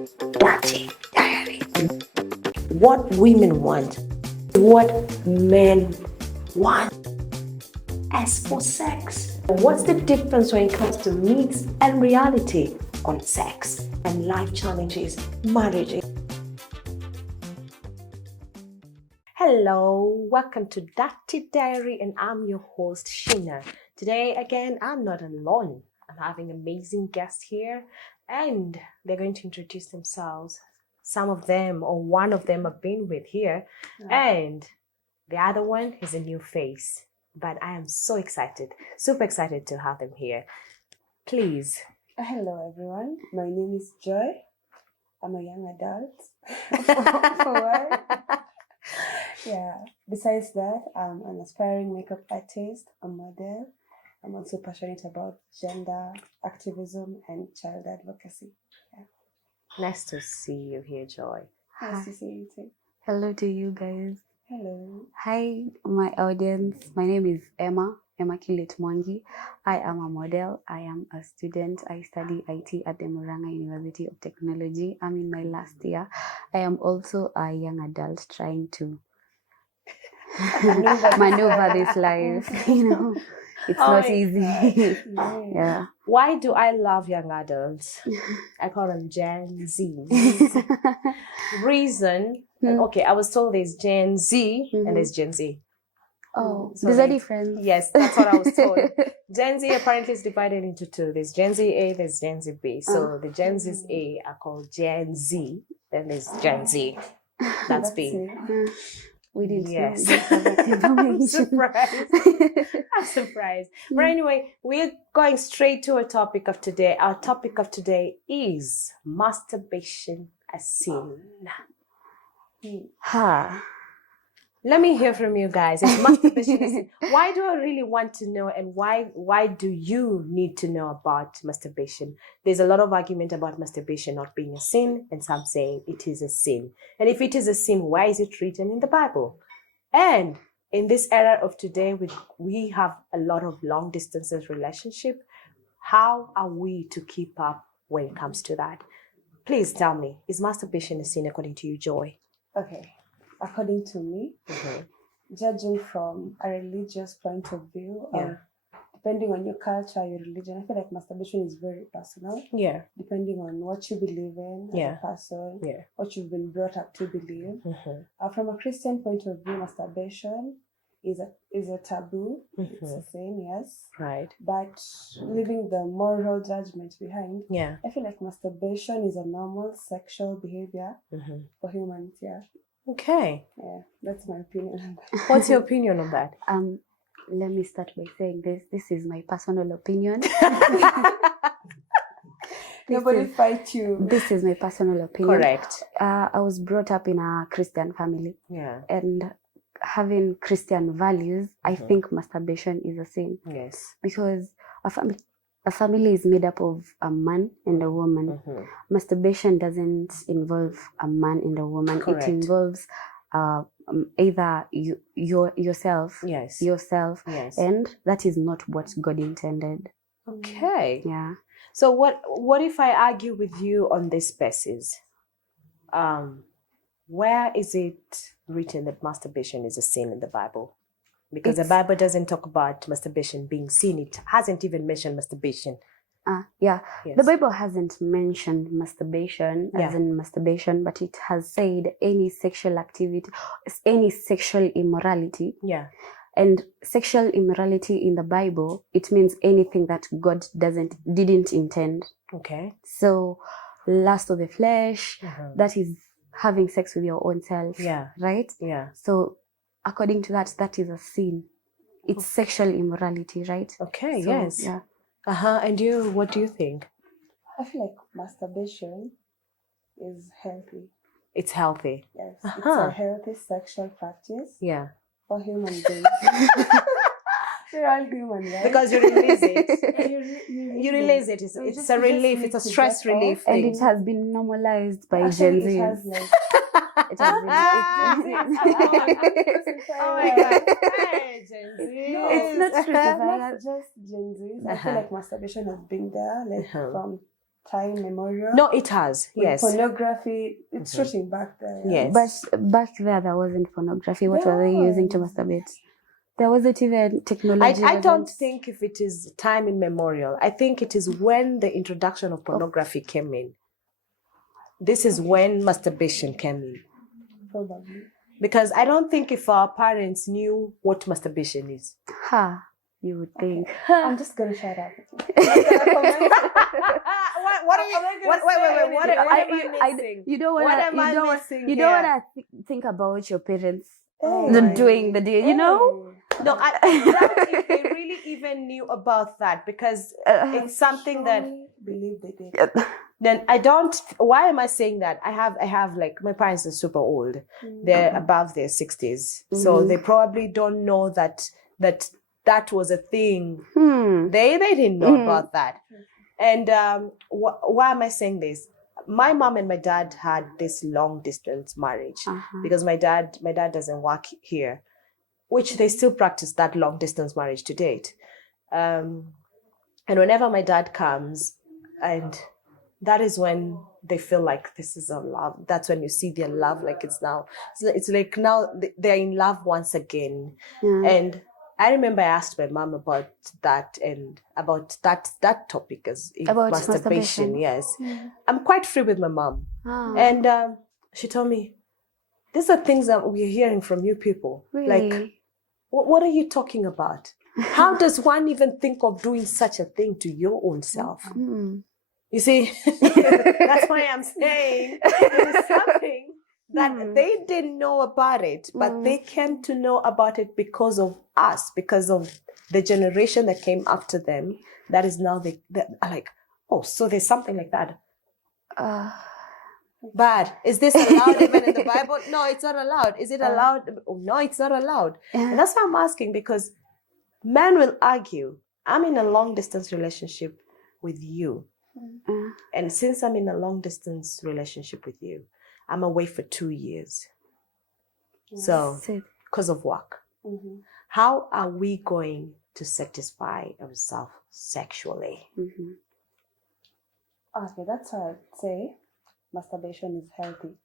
Dirty Diary. What women want, what men want. As for sex, what's the difference when it comes to myths and reality on sex and life challenges, marriage? Hello, welcome to Dirty Diary, and I'm your host Sheena. Today, again, I'm not alone. I'm having amazing guests here, and they're going to introduce themselves. Some of them, or one of them, I've been with here, and the other one is a new face. But I am so excited, super excited to have them here. Please. Hello, everyone. My name is Joy. I'm a young adult. For what? Yeah. Besides that, I'm an aspiring makeup artist, a model. I'm also passionate about gender activism and child advocacy. Yeah. Nice to see you here, Joy. Nice to see you too. Hello to you guys. Hello. Hi, my audience. My name is Emma Kilit Mwangi. I am a model. I am a student. I study IT at the Murang'a University of Technology. I'm in my last year. I am also a young adult trying to maneuver this life. It's not easy. Yeah. Why do I love young adults? I call them Gen Z. Reason, okay, I was told there's Gen Z and there's Gen Z. Oh, So there's a difference. Yes, that's what I was told. Gen Z apparently is divided into two. There's Gen Z A, there's Gen Z B. So the Gen Z A are called Gen Z, then there's Gen Z. That's B. We didn't know. Yes. We didn't have that information. I'm surprised. I'm surprised. But anyway, we're going straight to our topic of today. Our topic of today is masturbation a sin. Let me hear from you guys. Is masturbation a sin? Why do I really want to know, and why do you need to know about masturbation? There's a lot of argument about masturbation not being a sin, and some saying it is a sin. And if it is a sin, why is it written in the Bible? And in this era of today, we have a lot of long distances relationship. How are we to keep up when it comes to that? Please tell me, is masturbation a sin according to you, Joy? Okay. According to me, judging from a religious point of view, depending on your culture, your religion, I feel like masturbation is very personal. Yeah. Depending on what you believe in as a person, what you've been brought up to believe. From a Christian point of view, masturbation is a taboo. It's a sin, yes. Right. But leaving the moral judgment behind, I feel like masturbation is a normal sexual behavior for humans, Okay. Yeah, that's my opinion on that. What's your opinion on that? Let me start by saying this. This is my personal opinion. Nobody fight you. This is my personal opinion. Correct. I was brought up in a Christian family. Yeah. And having Christian values, I think masturbation is a sin. Yes. Because a family is made up of a man and a woman. Masturbation doesn't involve a man and a woman. Correct. It involves either yourself, and that is not what God intended. Okay. Yeah. So what if I argue with you on this basis? Where is it written that masturbation is a sin in the Bible? Because the Bible doesn't talk about masturbation being sin. It hasn't even mentioned masturbation. Yes. The Bible hasn't mentioned masturbation as in masturbation, but it has said any sexual activity, any sexual immorality. Yeah. And sexual immorality in the Bible, it means anything that God didn't intend. Okay. So lust of the flesh, that is having sex with your own self. Yeah. Right? Yeah. So according to that is a sin. It's sexual immorality, right? Okay, so, yes. Yeah. And you, what do you think? I feel like masturbation is healthy. It's healthy. Yes. It's a healthy sexual practice. Yeah. For human beings. We're all human, right? Because you release it. You release it. It's a relief. It's a stress relief thing. And it has been normalized by Gen Z. It has Oh my God. Hey, Gen Z. No, it's not just Gen Z. I feel like masturbation has been there from time memorial. No, it has. With Yes. pornography, it's shooting back there. Yes. But back there wasn't pornography. What were they using to masturbate? There wasn't even technology. I don't think if it is time immemorial. I think it is when the introduction of pornography came in. This is when masturbation came in. Probably. Because I don't think if our parents knew what masturbation is. Ha, you would think. I'm just gonna shut up. What are you? Wait. What am I missing? You don't What wanna. am I You don't. missing You don't here? wanna think about your parents Oh not my- doing the deal. You know. No, I doubt if they really even knew about that because it's something that. I believe they did. Then I don't. Why am I saying that? I have like my parents are super old. They're above their 60s, so they probably don't know that was a thing. They didn't know about that. And why am I saying this? My mom and my dad had this long distance marriage because my dad doesn't work here, which they still practice that long distance marriage to date. And whenever my dad comes, and that is when they feel like this is a love. That's when you see their love, like it's now. It's like now they're in love once again. And I remember I asked my mom about that and about that topic as About masturbation. masturbation. Yes, I'm quite free with my mom, and she told me these are things that we're hearing from you people. Really? Like, what are you talking about? How does one even think of doing such a thing to your own self? You see, that's why I'm saying it is something that they didn't know about it, but they came to know about it because of us, because of the generation that came after them. That is now they are like, oh, so there's something like that. But is this allowed even in the Bible? No, it's not allowed. Is it allowed? No, it's not allowed. And that's why I'm asking, because men will argue, I'm in a long distance relationship with you. And since I'm in a long distance relationship with you, I'm away for 2 years. So, because of work. How are we going to satisfy ourselves sexually? Okay, that's how I'd say masturbation is healthy.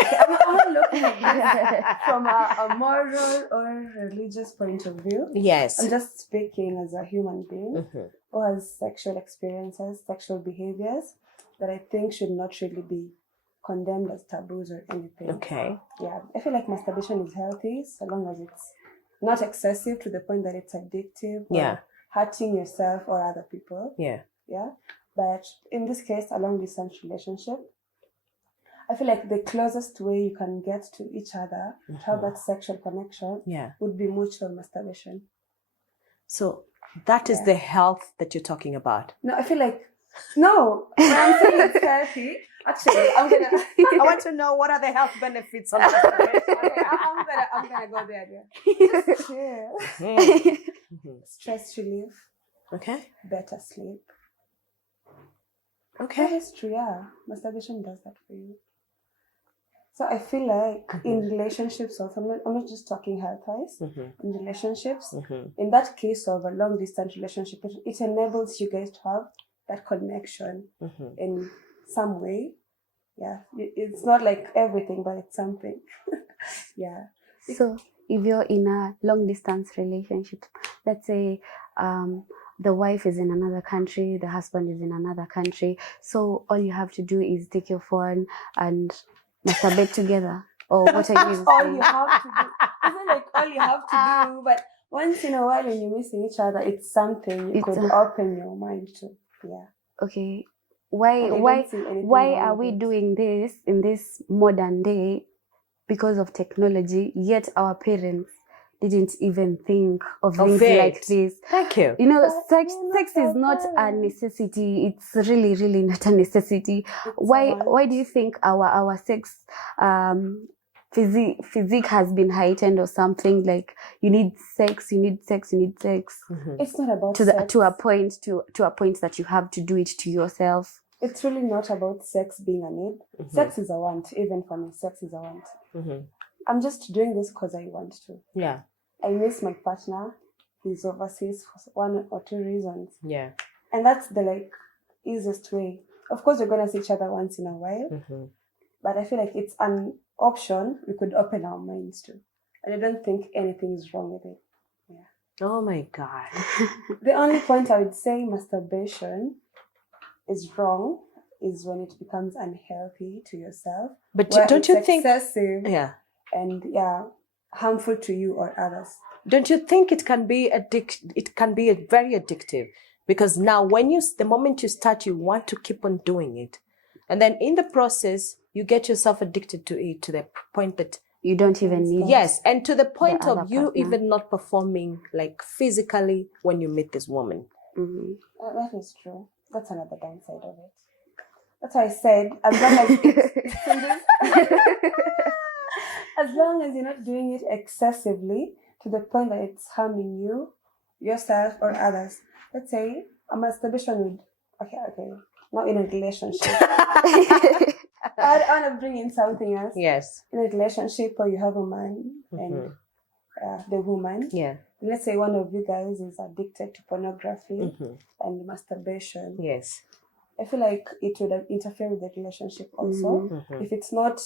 Okay, I'm not looking at this from a moral or religious point of view. Yes. I'm just speaking as a human being who has sexual experiences, sexual behaviors that I think should not really be condemned as taboos or anything. Okay. Yeah, I feel like masturbation is healthy so long as it's not excessive to the point that it's addictive or hurting yourself or other people. Yeah. Yeah. But in this case, a long distance relationship, I feel like the closest way you can get to each other to have that sexual connection would be mutual masturbation. So that is the health that you're talking about. No, I feel like, no, when I'm saying it's healthy, actually, I'm going to... I want to know what are the health benefits of masturbation. Okay, I'm gonna go there. Just chill. Stress relief. Okay. Better sleep. Okay. That's true, yeah. Masturbation does that for you. So I feel like in relationships also, I'm not just talking health-wise, in relationships, in that case of a long-distance relationship, it enables you guys to have that connection in some way. Yeah, it's not like everything, but it's something. Yeah. So if you're in a long-distance relationship, let's say the wife is in another country, the husband is in another country, so all you have to do is take your phone and masturbate together, or what are you all you have to do? Isn't like all you have to do? But once in a while, when you're missing each other, it's something you could open your mind to. Yeah. Okay. Why are we doing this in this modern day because of technology? Yet our parents didn't even think of things like this. Thank you. You know, sex is not a necessity. It's really, really not a necessity. Why do you think our sex physique has been heightened or something? Like you need sex. It's not about sex. to a point that you have to do it to yourself. It's really not about sex being a need. Sex is a want. Even for me, sex is a want. I'm just doing this because I want to. Yeah. I miss my partner. He's overseas for 1 or 2 reasons. Yeah. And that's the easiest way. Of course, we're going to see each other once in a while, but I feel like it's an option we could open our minds to. And I don't think anything is wrong with it. Oh my God. The only point I would say masturbation is wrong is when it becomes unhealthy to yourself. But where don't it's you think? excessive Yeah. and harmful to you or others. Don't you think it can be It can be very addictive, because now the moment you start, you want to keep on doing it, and then in the process you get yourself addicted to it to the point that You don't even need. yes, and to the point other of you partner. even not performing like physically when you meet this woman. That is true. That's another downside of it. That's why I said, as long as as long as you're not doing it excessively to the point that it's harming you, yourself, or others. Let's say a masturbation would okay, not in a relationship. I want to bring in something else. Yes. In a relationship where you have a man and the woman. Yeah. Let's say one of you guys is addicted to pornography and masturbation. Yes. I feel like it would interfere with the relationship also if it's not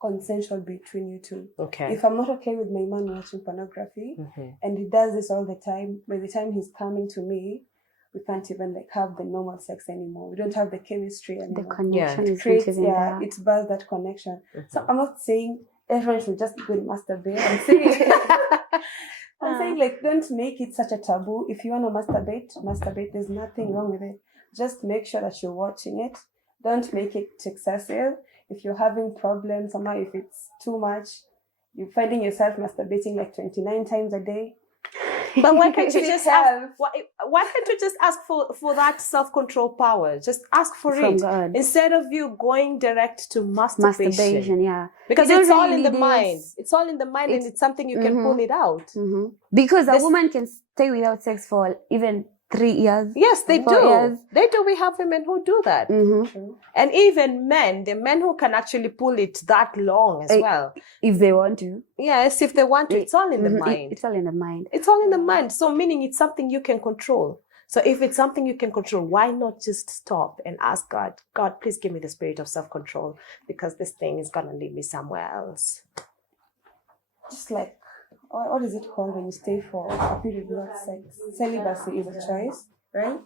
consensual between you two. Okay. If I'm not okay with my man watching pornography and he does this all the time, by the time he's coming to me, we can't even like have the normal sex anymore. We don't have the chemistry anymore. The connection is Creates, not even there. it bars that connection. So I'm not saying everyone should just go and masturbate. I'm saying like don't make it such a taboo. If you want to masturbate. There's nothing wrong with it. Just make sure that you're watching it. Don't make it excessive. If you're having problems, somehow if it's too much, you're finding yourself masturbating like 29 times a day. But why can't you just ask? Why can't you just ask for that self-control power? Just ask for From it God. instead of you going direct to masturbation. Masturbation, yeah. Because You don't it's all really in the need mind. It's all in the mind, and it's something you can pull it out. Because a woman can stay without sex for even 3 years. Yes, they 4 do. years. They do. We have women who do that. And even men, the men who can actually pull it that long as well. If they want to. Yes, if they want to. It's all in the mind. It's all in the mind. It's all in the mind. So meaning it's something you can control. So if it's something you can control, why not just stop and ask God, God, please give me the spirit of self-control, because this thing is going to lead me somewhere else. Just like, what is it called when you stay for a period without sex? Celibacy is a choice, right?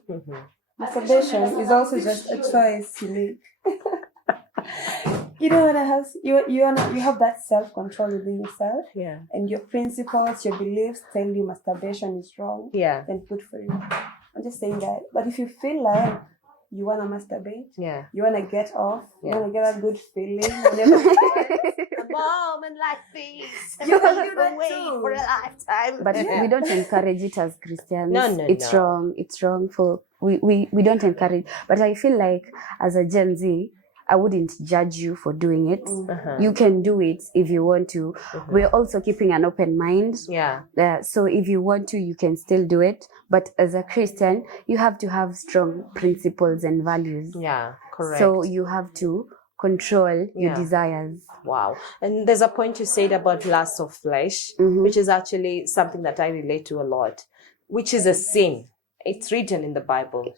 Masturbation is also just a choice you make. You don't want to have you have that self-control within yourself, and your principles, your beliefs tell you masturbation is wrong. Then good for you. I'm just saying that. But if you feel like you want to masturbate, you want to get off, you want to get a good feeling whenever a moment like this, you can do that wait too. for a lifetime. But we don't encourage it as Christians. No, it's wrong. It's wrong for we don't encourage. But I feel like as a Gen Z, I wouldn't judge you for doing it. You can do it if you want to. We're also keeping an open mind. So if you want to, you can still do it. But as a Christian, you have to have strong principles and values. Correct. So you have to control your desires. Wow. And there's a point you said about lust of flesh, which is actually something that I relate to a lot, which is a sin. It's written in the Bible.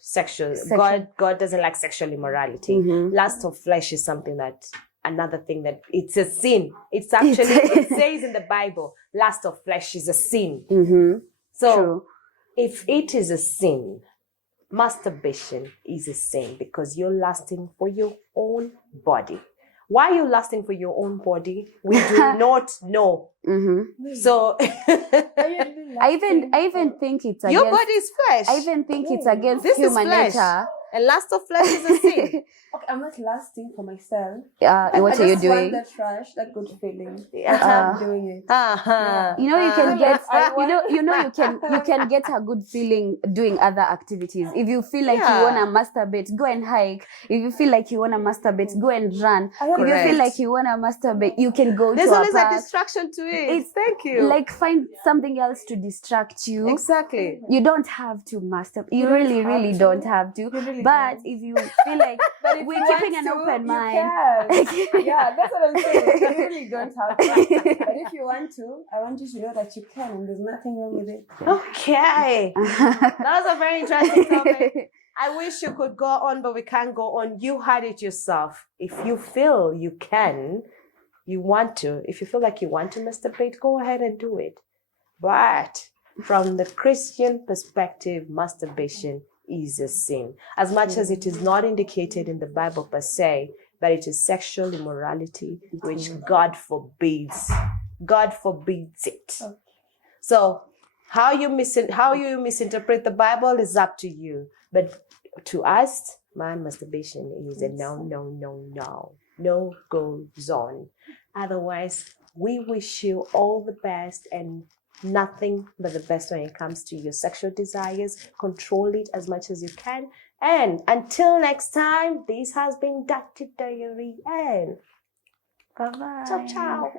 God doesn't like sexual immorality. Lust of flesh is something another thing that it's a sin. It's actually, it says in the Bible, lust of flesh is a sin. So if it is a sin, masturbation is a sin because you're lusting for your own body. Why are you lusting for your own body? We do not know. So I even think it's against your body is flesh. I even think it's against this human is flesh. nature. And lust of flesh is a sin. Okay, I'm not lusting for myself. What are you doing? I just want the trash, that good feeling. That's why I'm doing it. You know, you can get. You can get a good feeling doing other activities. If you feel like you wanna masturbate, go and hike. If you feel like you wanna masturbate, go and run. If you feel like you wanna masturbate, you can go There's to a always park. a distraction to it. Thank you. Like find something else to distract you. Exactly. You don't have to masturbate. You really don't have to. But if you feel like we're keeping an open mind. Yeah, that's what I'm saying. You really don't have to. But if you want to, I want you to know that you can, and there's nothing wrong with it. Okay. That was a very interesting topic. I wish you could go on, but we can't go on. You had it yourself. If you feel you can, you want to, if you feel like you want to masturbate, go ahead and do it. But from the Christian perspective, masturbation is a sin. As much as it is not indicated in the Bible per se, that it is sexual immorality, which God forbids. God forbids it. Okay. So how you misinterpret the Bible is up to you. But to us, man, masturbation is a no, no, no, no. No goes on. Otherwise, we wish you all the best and nothing but the best when it comes to your sexual desires. Control it as much as you can. And until next time, this has been Dr. Diary and Bye-bye. ciao, ciao.